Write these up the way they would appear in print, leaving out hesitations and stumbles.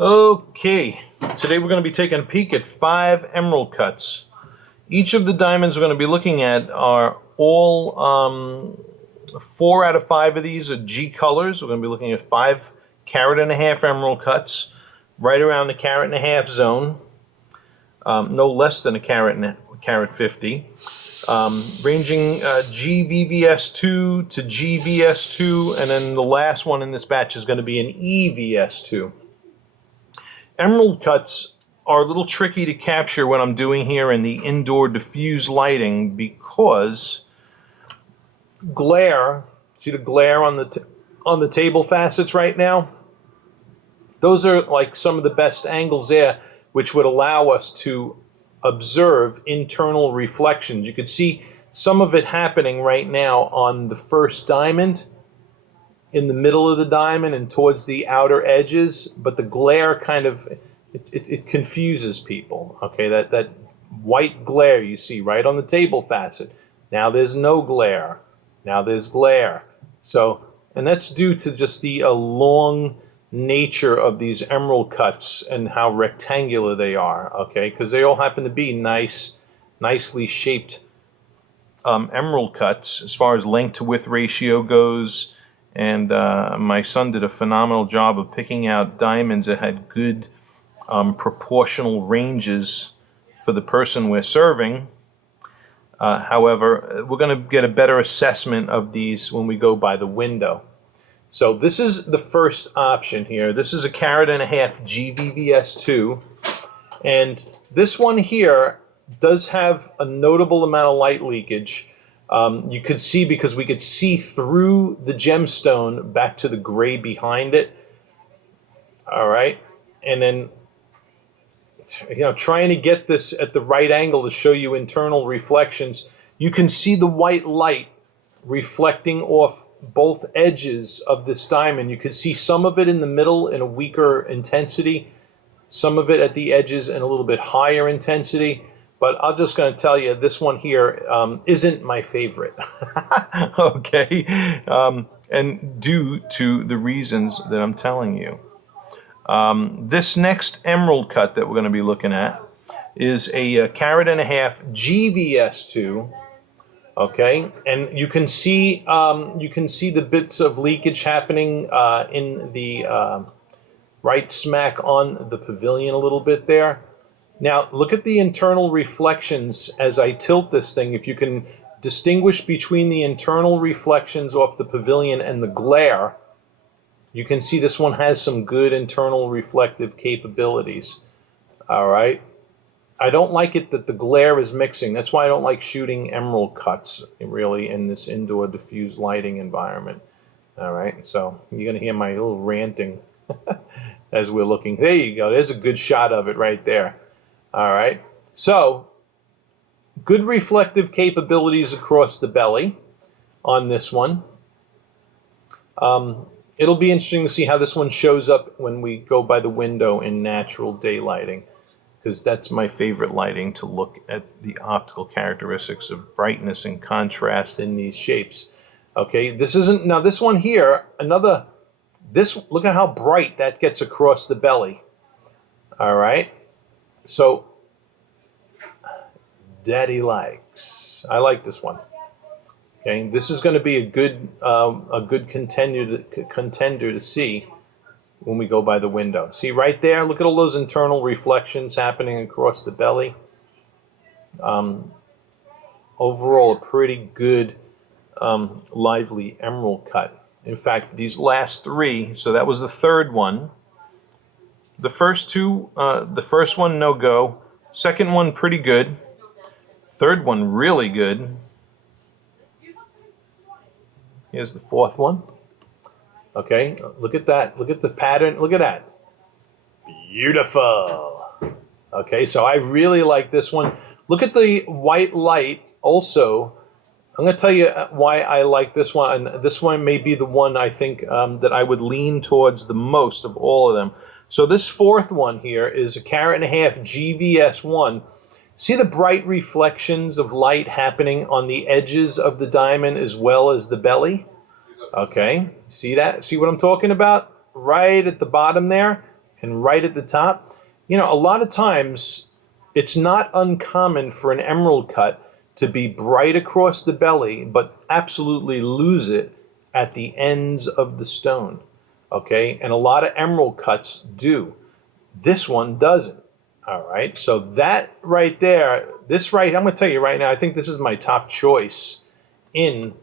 Okay, today we're going to be taking a peek at 5 emerald cuts. Each of the diamonds we're going to be looking at are all 4 out of 5 of these are G colors. We're going to be looking at 5 carat-and-a-half emerald cuts, right around the carat-and-a-half zone, no less than a carat 50, ranging GVVS2 to GVS2, and then the last one in this batch is going to be an EVS2. Emerald cuts are a little tricky to capture when I'm doing here in the indoor diffuse lighting because glare, see the glare on the table facets right now? Those are like some of the best angles there, which would allow us to observe internal reflections. You could see some of it happening right now on the first diamond, in the middle of the diamond and towards the outer edges, but the glare kind of, it confuses people, okay? That white glare you see right on the table facet. Now there's no glare. Now there's glare. So, and that's due to just the long nature of these emerald cuts and how rectangular they are, okay? Because they all happen to be nicely shaped emerald cuts as far as length to width ratio goes. And my son did a phenomenal job of picking out diamonds that had good proportional ranges for the person we're serving. However, we're going to get a better assessment of these when we go by the window. So this is the first option here. This is a carat-and-a-half GVVS2. And this one here does have a notable amount of light leakage. You could see, because we could see through the gemstone back to the gray behind it. All right. And then, trying to get this at the right angle to show you internal reflections, you can see the white light reflecting off both edges of this diamond. You could see some of it in the middle in a weaker intensity, some of it at the edges in a little bit higher intensity. But I'm just going to tell you, this one here isn't my favorite, okay? And due to the reasons that I'm telling you. This next emerald cut that we're going to be looking at is a carat-and-a-half GVS2, okay? And you can see the bits of leakage happening in the right smack on the pavilion a little bit there. Now, look at the internal reflections as I tilt this thing. If you can distinguish between the internal reflections off the pavilion and the glare, you can see this one has some good internal reflective capabilities. All right. I don't like it that the glare is mixing. That's why I don't like shooting emerald cuts, really, in this indoor diffuse lighting environment. All right. So you're going to hear my little ranting as we're looking. There you go. There's a good shot of it right there. All right, so good reflective capabilities across the belly on this one. It'll be interesting to see how this one shows up when we go by the window in natural day lighting, because that's my favorite lighting, to look at the optical characteristics of brightness and contrast in these shapes. Okay, this isn't, now this one here, look at how bright that gets across the belly. All right. So, Daddy likes. I like this one. Okay, this is going to be a good contender to see when we go by the window. See right there. Look at all those internal reflections happening across the belly. Overall, a pretty good, lively emerald cut. In fact, these last 3. So that was the third one. The first 2, the first one, no go. Second one, pretty good. Third one, really good. Here's the fourth one. Okay, look at that. Look at the pattern. Look at that. Beautiful. Okay, so I really like this one. Look at the white light also. I'm going to tell you why I like this one. And this one may be the one I think that I would lean towards the most of all of them. So this fourth one here is a carat-and-a-half GVS1. See the bright reflections of light happening on the edges of the diamond as well as the belly? Okay, see that? See what I'm talking about? Right at the bottom there? and right at the top, you know, a lot of times it's not uncommon for an emerald cut to be bright across the belly, but absolutely lose it at the ends of the stone. Okay, and a lot of emerald cuts do. This one doesn't. All right, so that right there, I'm going to tell you right now, I think this is my top choice in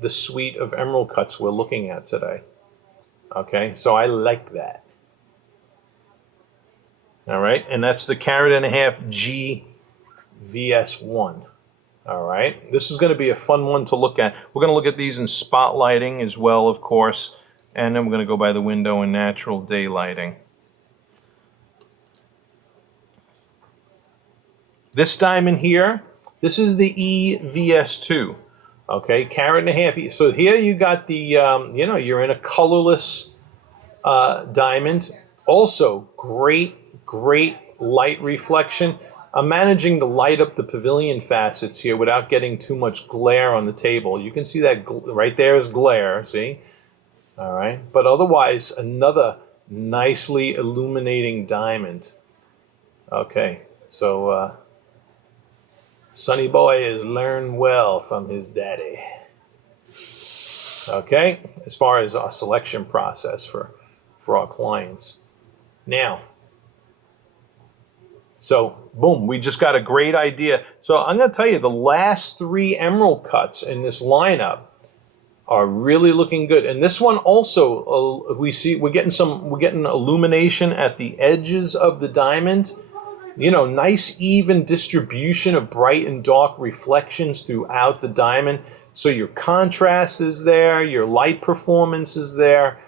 the suite of emerald cuts we're looking at today. Okay, so I like that. All right, and that's the 1.5 G VS1. All right, this is going to be a fun one to look at. We're going to look at these in spotlighting as well, of course, and then we're going to go by the window in natural daylighting. This diamond here, this is the EVS2. Okay, 1.5 carat. So here you got the, you know, you're in a colorless diamond. Also, great light reflection. I'm managing to light up the pavilion facets here without getting too much glare on the table. You can see that right there is glare, see? All right, but otherwise, another nicely illuminating diamond. Okay, so Sonny Boy has learned well from his daddy. Okay, as far as our selection process for our clients. Now, so boom, we just got a great idea. So I'm going to tell you, the last 3 emerald cuts in this lineup are really looking good. And this one also, we're getting illumination at the edges of the diamond. You know, nice even distribution of bright and dark reflections throughout the diamond. So your contrast is there, your light performance is there.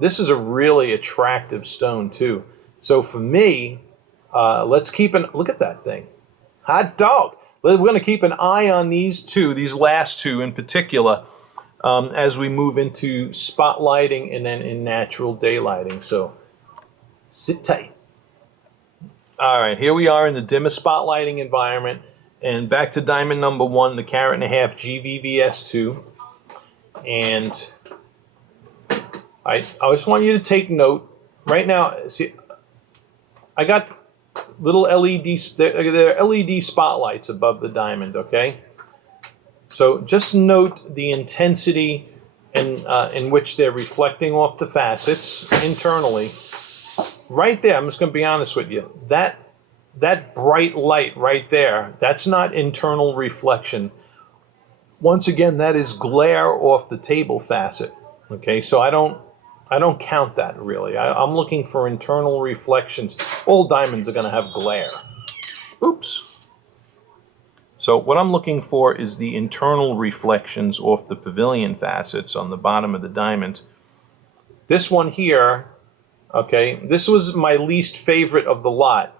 This is a really attractive stone too. So for me, let's keep look at that thing. Hot dog. We're going to keep an eye on these last two in particular, as we move into spotlighting and then in natural daylighting. So sit tight. All right, here we are in the dimmer spotlighting environment, and back to diamond number 1, the 1.5 carat VVS2. And I just want you to take note right now. See, I got little LEDs. There are LED spotlights above the diamond. Okay, so just note the intensity in which they're reflecting off the facets internally. Right there, I'm just going to be honest with you. That bright light right there, that's not internal reflection. Once again, that is glare off the table facet. Okay, so I don't count that really. I'm looking for internal reflections. All diamonds are going to have glare. Oops. So what I'm looking for is the internal reflections off the pavilion facets on the bottom of the diamond. This one here, okay, this was my least favorite of the lot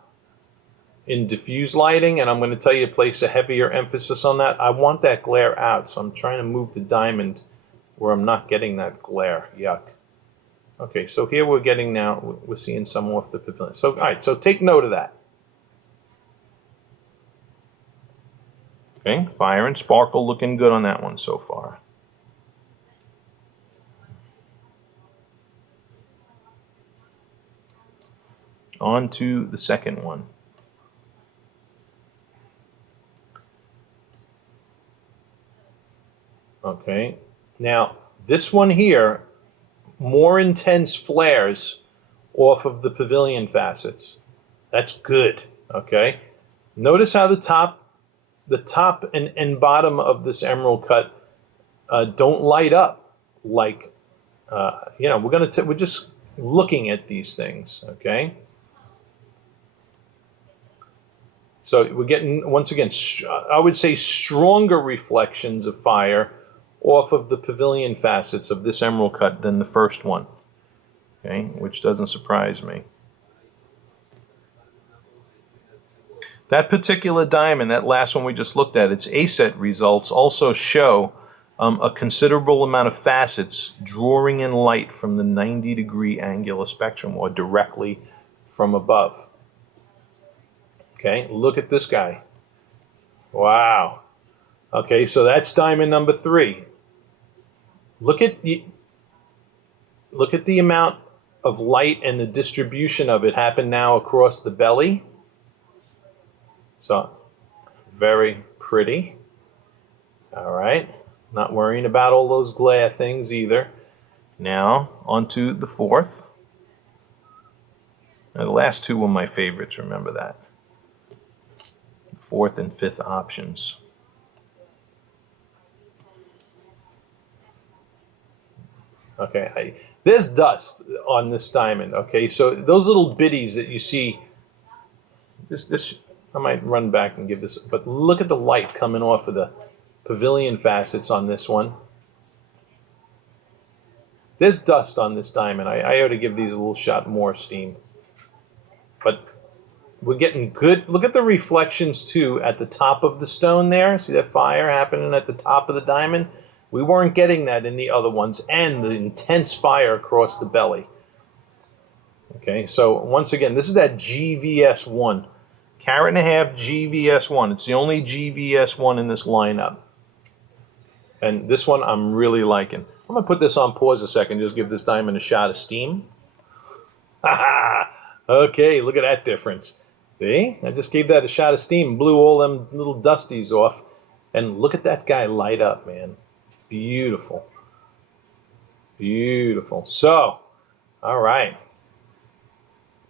in diffuse lighting, and I'm going to tell you to place a heavier emphasis on that. I want that glare out, so I'm trying to move the diamond where I'm not getting that glare. Yuck. Okay, so here we're seeing some off the pavilion. So, all right, so take note of that. Okay, fire and sparkle looking good on that one so far. On to the second one. Okay, now this one here, more intense flares off of the pavilion facets. That's good. Okay, notice how the top and bottom of this emerald cut don't light up like you know. We're just looking at these things. Okay. So we're getting, once again, I would say stronger reflections of fire off of the pavilion facets of this emerald cut than the first one, okay, which doesn't surprise me. That particular diamond, that last one we just looked at, its A-set results also show a considerable amount of facets drawing in light from the 90-degree angular spectrum, or directly from above. Okay, look at this guy. Wow. Okay, so that's diamond number 3. Look at the amount of light and the distribution of it happen now across the belly. So, very pretty. All right. Not worrying about all those glare things either. Now, onto the fourth. Now, the last two were my favorites, remember that. Fourth and fifth options. Okay, there's dust on this diamond, okay? So those little bitties that you see, this I might run back and give this, but look at the light coming off of the pavilion facets on this one. There's dust on this diamond. I ought to give these a little shot more steam. But we're getting good. Look at the reflections too at the top of the stone there. See that fire happening at the top of the diamond? We weren't getting that in the other ones, and the intense fire across the belly. Okay, so once again, this is that GVS1. Carat and a half GVS1. It's the only GVS1 in this lineup. And this one I'm really liking. I'm going to put this on pause a second, just give this diamond a shot of steam. Okay, look at that difference. See? I just gave that a shot of steam, blew all them little dusties off. And look at that guy light up, man. Beautiful. Beautiful. So, all right.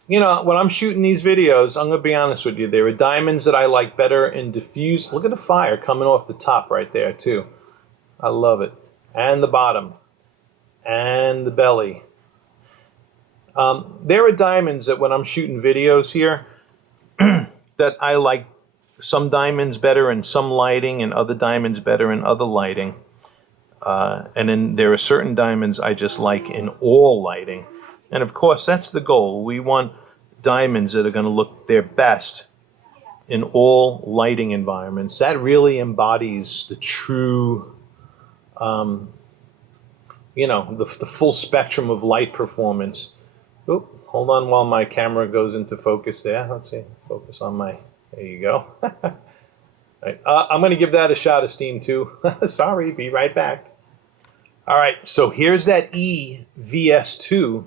You know, when I'm shooting these videos, I'm going to be honest with you, there are diamonds that I like better in diffuse. Look at the fire coming off the top right there, too. I love it. And the bottom. And the belly. There are diamonds that when I'm shooting videos here, that I like some diamonds better in some lighting and other diamonds better in other lighting. And then there are certain diamonds I just like in all lighting. And of course, that's the goal. We want diamonds that are going to look their best in all lighting environments. That really embodies the true, you know, the full spectrum of light performance. Oop, hold on while my camera goes into focus there. Let's see, focus on my, there you go. Right. I'm going to give that a shot of steam too. Sorry, be right back. All right, so here's that VVS2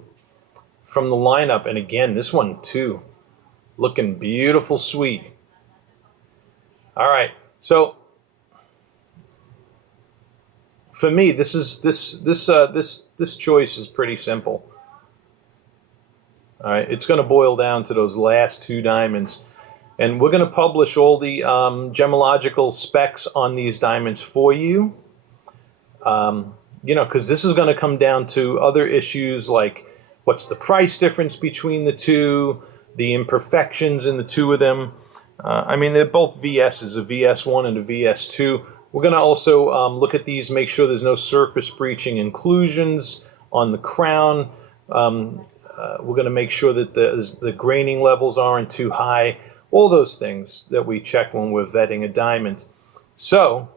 from the lineup. And again, this one too, looking beautiful, sweet. All right, so for me, this choice is pretty simple. All right, it's going to boil down to those last two diamonds. And we're going to publish all the gemological specs on these diamonds for you. You know, because this is going to come down to other issues like what's the price difference between the two, the imperfections in the two of them. I mean, they're both VSs, a VS1 and a VS2. We're going to also look at these, make sure there's no surface breaching inclusions on the crown. We're going to make sure that the graining levels aren't too high. All those things that we check when we're vetting a diamond. So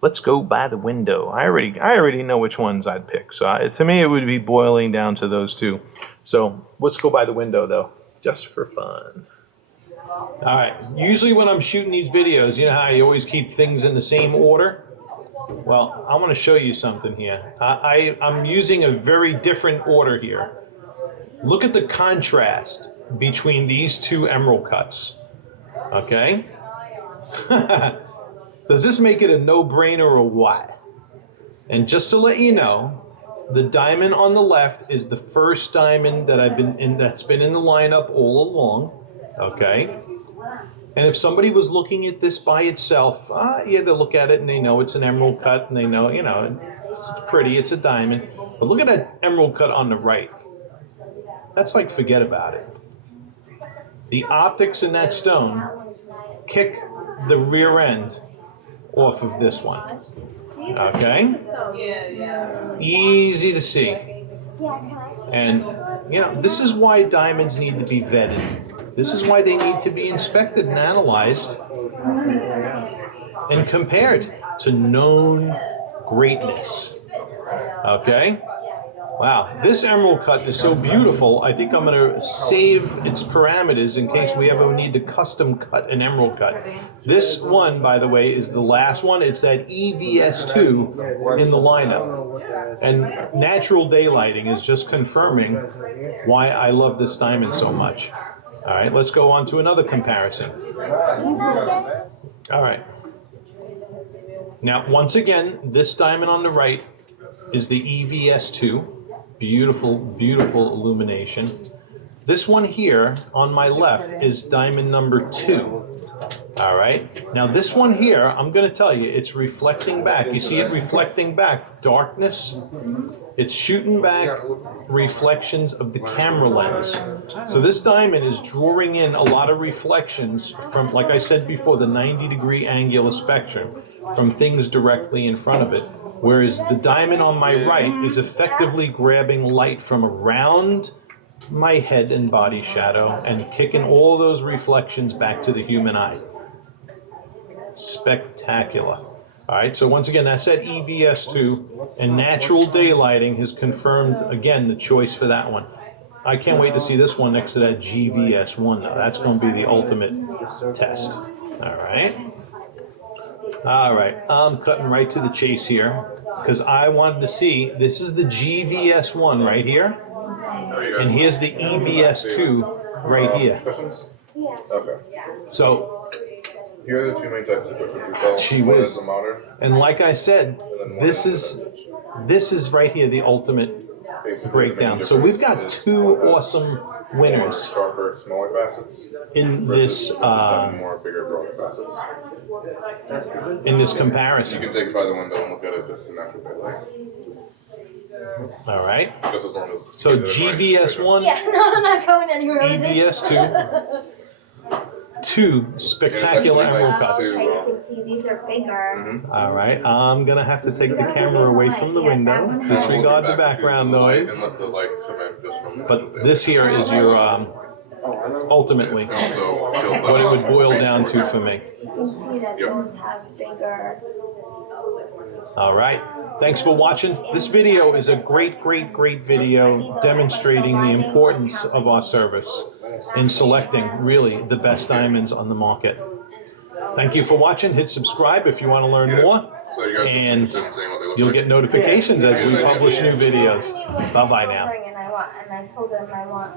let's go by the window. I already know which ones I'd pick. So to me, it would be boiling down to those two. So let's go by the window, though, just for fun. All right. Usually when I'm shooting these videos, you know how you always keep things in the same order? Well, I want to show you something here. I'm using a very different order here. Look at the contrast between these two emerald cuts. Okay? Does this make it a no-brainer or what? And just to let you know, the diamond on the left is the first diamond that that's been in the lineup all along. Okay? And if somebody was looking at this by itself, yeah, they'll look at it and they know it's an emerald cut and they know, you know, it's pretty, it's a diamond. But look at that emerald cut on the right. That's like, forget about it. The optics in that stone kick the rear end off of this one. Okay? Easy to see. And, you know, this is why diamonds need to be vetted. This is why they need to be inspected and analyzed and compared to known greatness. Okay? Wow, this emerald cut is so beautiful, I think I'm going to save its parameters in case we ever need to custom cut an emerald cut. This one, by the way, is the last one. It's that VVS2 in the lineup. And natural daylighting is just confirming why I love this diamond so much. All right, let's go on to another comparison. All right. Now, once again, this diamond on the right is the EVS2. Beautiful, beautiful illumination. This one here on my left is diamond number 2. All right. Now this one here, I'm going to tell you, it's reflecting back. You see it reflecting back. Darkness. It's shooting back reflections of the camera lens. So this diamond is drawing in a lot of reflections from, like I said before, the 90-degree angular spectrum from things directly in front of it. Whereas the diamond on my right is effectively grabbing light from around my head and body shadow and kicking all those reflections back to the human eye. Spectacular. All right, so once again, that's that EVS2, and natural daylighting has confirmed, again, the choice for that one. I can't wait to see this one next to that GVS1, though. That's going to be the ultimate test. All right. All right, I'm cutting right to the chase here, because I wanted to see, this is the GVS1 right here, and here's the EVS2 right here. Questions? Yeah. Okay. So, here are the two main types of questions we sell. She One whiz. is the modern. And like I said, this is right here the ultimate Basically, breakdown. the So main we've got difference is two one has awesome more winners sharper, smaller facets. in versus this more bigger, broader facets. comparison. You can take either one though and look at it just in natural daylight. All right. Just as long as. So GVS1, Yeah, no, I'm not going anywhere with it. EVS2, two spectacular emerald cuts. Okay, you can see these are bigger. All right, I'm gonna have to take the camera away from the window. Disregard the background noise. And let the light come in just from the natural But this here is your ultimately Also, tilt what it would boil face down towards to you. for me. You can see that those have bigger. All right. Thanks for watching. This video is a great video demonstrating the importance of our service in selecting really the best diamonds on the market. Thank you for watching. Hit subscribe if you want to learn more. So you guys just And interested in seeing what they look you'll like? get notifications as we publish new videos. Bye-bye now. And I told him I want,